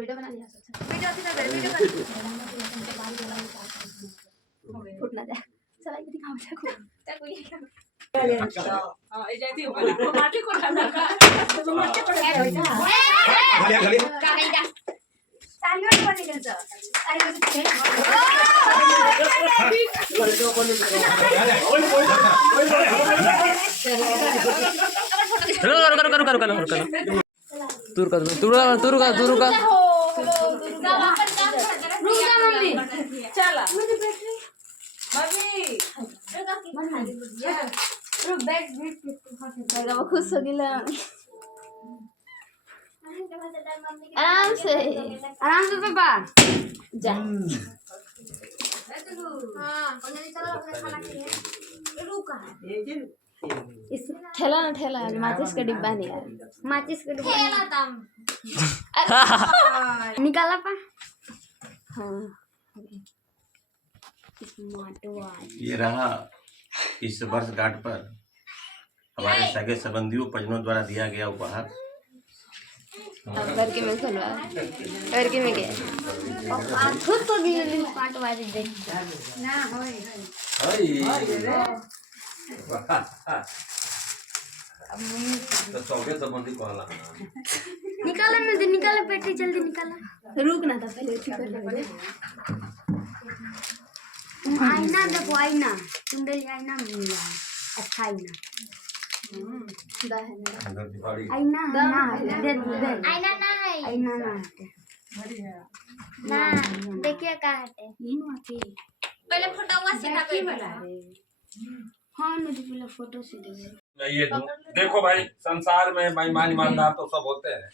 Video बना लिया foot ना जाए चला ये दिखाओ हां ए जाती हो माटी को खाना का तो माटी को खाना खाली खाली जा चालियो बनी गन्छ चालियो तुर का मम्मी चला मम्मी खुश हो गया आराम से पापा जा इस ठेला ना ठेला माचिस का डिब्बा नहीं यार माचिस का डिब्बा निकाला पा हाँ ये रहा इस वर्षगांठ पर हमारे सगे संबंधियों परिजनों द्वारा दिया गया उपहार। करके मैं खलवा करके मैं गया खुद तो गिरली पाट वाली दे ना होय तो सौगे संबंधी कहला निकाला पेटी जल्दी निकाला रुक ना था पहले ठीक कर ले आईना देखो आईना तुम ले आईना मिला अच्छा आईना आईना ना दे आईना नहीं ना देखिए कहाँ है ये नो आते पहले फोटो हुआ सीधा कोई बना हाँ मुझे पहले फोटो से दे ये देखो भाई संसार में बेईमान ईमानदार तो सब होते हैं,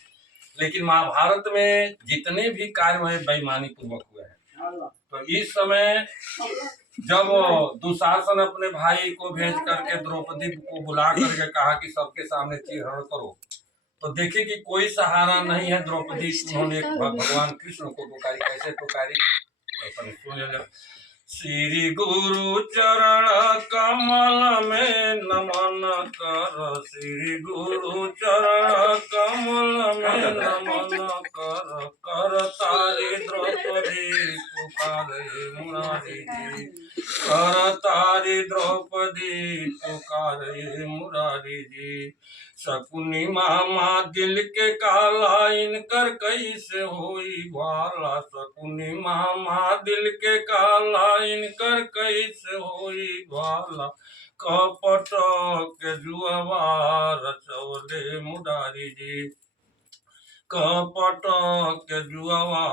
लेकिन महाभारत में जितने भी कार्य हुए बेईमानी पूर्वक हुए हैं। तो इस समय जब दुशासन अपने भाई को भेज करके द्रौपदी को बुला करके कहा कि सबके सामने चीरहरण करो, तो देखे कि कोई सहारा नहीं है। द्रौपदी उन्होंने भगवान कृष्ण को पुकारी, कैसे पुकारी श्री गुरु चरण कमल में नमन कर, श्री गुरु चरण कमल में नमन कर, कर तारी द्रौपदी पुकारे मुरारी जी, कर तारी द्रौपदी पुकारे मुरारी जी। शकुनी मामा दिल के काला इनकर कैसे होई भाला, शकुनी मामा दिल के काला इनकर कैसे होई भाला, कपट के जुआवा रचौले मुरारी जी, कपट के जुआवा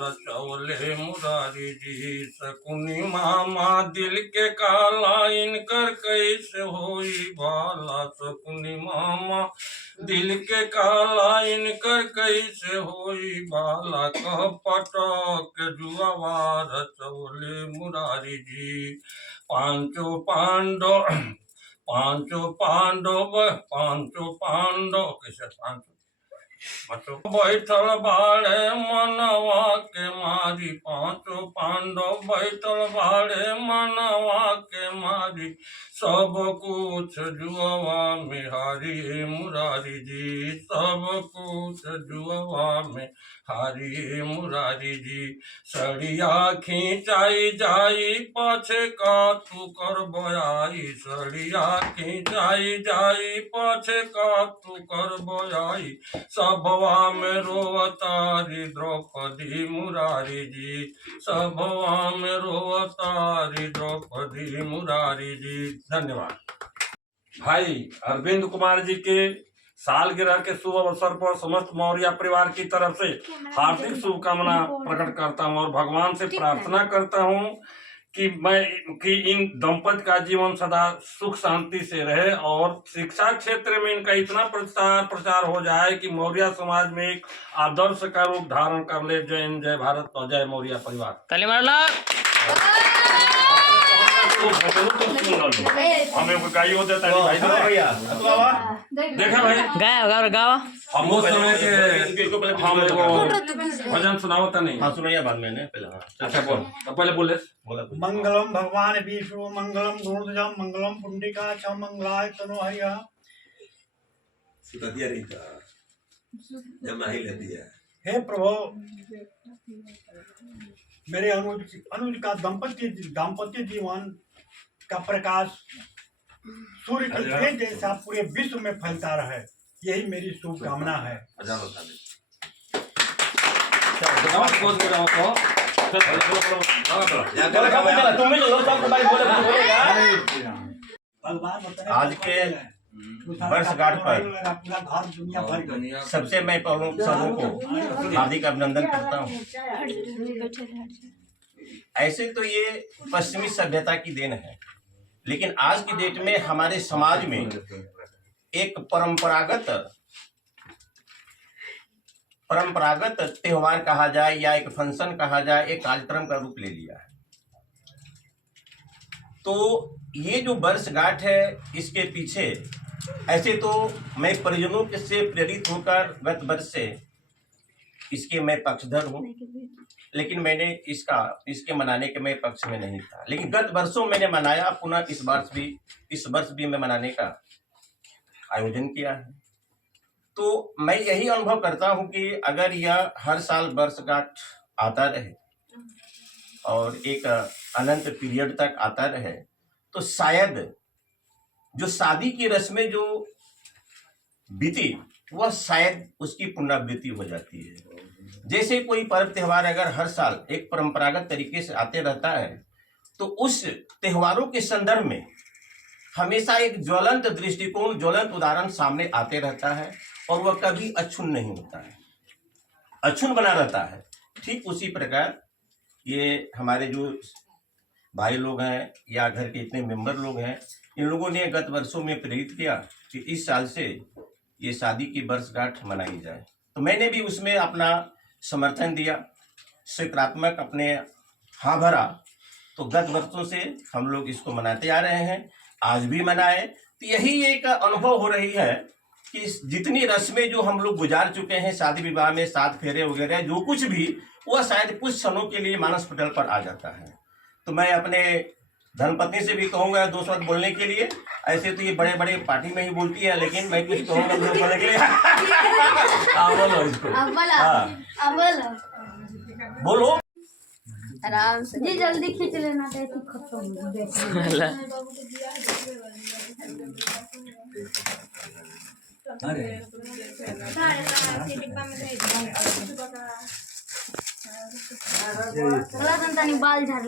रचौले मुरारी जी। शकुनी मामा दिल के काला इनकर कैसे होई भाला, शकुनी मामा दिल के काला इनकर कैसे होई भाला, कपट के जुआवा रचौले मुरारी जी। पांचों पांडव कैसे बैठल बाड़े मनवा के मारी, पांचों पांडव बैठल बाड़े मनवा के मारी, सब कुछ जुआ में हारी मुरारी जी, सब कुछ जुआ में हारी मुरारी जी। सड़िया खींचाई जाई पाछे का तू कर बोयाई, सड़िया खींचाई जाई पाछे का तू कर बोयाई, सभवा में रोवतारी द्रौपदी मुरारी जी, सभवा में रोवतारी द्रौपदी मुरारी जी। धन्यवाद। भाई अरविंद कुमार जी के सालगिरह के शुभ अवसर पर समस्त मौर्य परिवार की तरफ से हार्दिक शुभकामना प्रकट करता हूँ और भगवान से प्रार्थना करता हूँ कि इन दंपति का जीवन सदा सुख शांति से रहे और शिक्षा क्षेत्र में इनका इतना प्रचार हो जाए कि मौर्य समाज में एक आदर्श का रूप धारण कर ले। जय हिंद, जय भारत और जय मौर्य परिवार। हमें गाइयो देता है भाई, देखा भाई गावा हम उस समय के हम भजन सुनावता नहीं। हाँ सुनाइए बाद में पहले। अच्छा बोल, तो पहले बोले मंगलम भगवान विष्णु मंगलम गुरुध्वजम मंगलम पुंडिका च मंगलाय तनो हरिया सुता दिया नहीं था जब नहीं लेती है हे प्रभु, मेरे अनुज का दाम्पत्य जीवन का प्रकाश सूर्य की तेज जैसा पूरे विश्व में फैलता रहे, यही मेरी शुभकामना है। आज के वर्षगांठ पर सबसे मैं सबों को हार्दिक अभिनंदन करता हूँ। ऐसे तो ये पश्चिमी सभ्यता की देन है, लेकिन आज की डेट में हमारे समाज में एक परंपरागत त्योहार कहा जाए या एक फंक्शन कहा जाए, एक कार्यक्रम का रूप ले लिया है। तो ये जो वर्षगांठ है, इसके पीछे ऐसे तो मैं परिजनों से प्रेरित होकर गत वर्ष से इसके मैं पक्षधर हूँ, लेकिन मैंने इसके मनाने के मैं पक्ष में नहीं था। लेकिन गत वर्षों मैंने मनाया, पुनः इस वर्ष भी मैं मनाने का आयोजन किया है। तो मैं यही अनुभव करता हूँ कि अगर यह हर साल वर्षगांठ आता रहे और एक अनंत पीरियड तक आता रहे, तो शायद जो शादी की रस्में जो बीती, वह शायद उसकी पुनरावृत्ति हो जाती है। जैसे कोई पर्व त्यौहार अगर हर साल एक परंपरागत तरीके से आते रहता है, तो उस त्योहारों के संदर्भ में हमेशा एक ज्वलंत दृष्टिकोण, ज्वलंत उदाहरण सामने आते रहता है और वह कभी अक्षुण्ण नहीं होता है, अक्षुण्ण बना रहता है। ठीक उसी प्रकार ये हमारे जो भाई लोग हैं या घर के इतने मेंबर लोग हैं, इन लोगों ने गत वर्षों में प्रेरित किया कि इस साल से ये शादी की वर्षगांठ मनाई जाए। तो मैंने भी उसमें अपना समर्थन दिया, सकारात्मक अपने हाँ भरा। तो गत वर्षों से हम लोग इसको मनाते आ रहे हैं, आज भी मनाए। तो यही एक अनुभव हो रही है कि जितनी रस्में जो हम लोग गुजार चुके हैं शादी विवाह में, 7 फेरे वगैरह, जो कुछ भी, वह शायद कुछ क्षणों के लिए मानस पटल पर आ जाता है। तो मैं अपने धर्मपत्नी से भी कहूँगा 2 शब्द बोलने के लिए। ऐसे तो ये बड़े बड़े पार्टी में ही बोलती है, लेकिन मैं कुछ कहूँगा बोलने के लिए। बोलो इसको। बोलो आराम से जी, जल्दी खींच लेना, खत्म बाल झाड़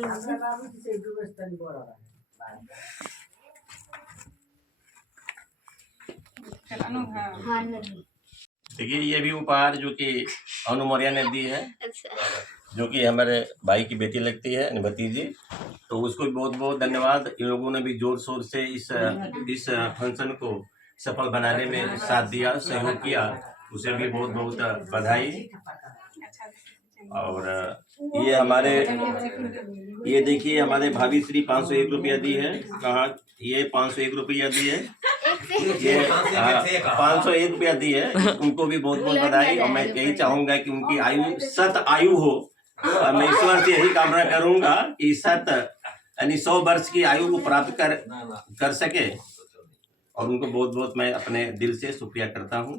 देखिए, ये भी उपहार जो कि अनु मौर्य ने दी है, जो कि हमारे भाई की बेटी लगती है, भतीजी। तो उसको भी बहुत बहुत धन्यवाद। इन लोगों ने भी जोर शोर से इस फंक्शन को सफल बनाने में साथ दिया, सहयोग किया, उसे भी बहुत बहुत बधाई। और ये देखिए, हमारे भाभी श्री 501 रुपया दी है। कहाँ? ये 501 रुपया दी है, ये 501 रुपया दी है। उनको भी बहुत बहुत बधाई। और मैं यही चाहूंगा कि उनकी आयु 7 आयु हो। मैं ईश्वर से यही कामना करूंगा कि 7 यानी 100 वर्ष की आयु को प्राप्त कर सके। और उनको बहुत बहुत मैं अपने दिल से शुक्रिया करता हूँ।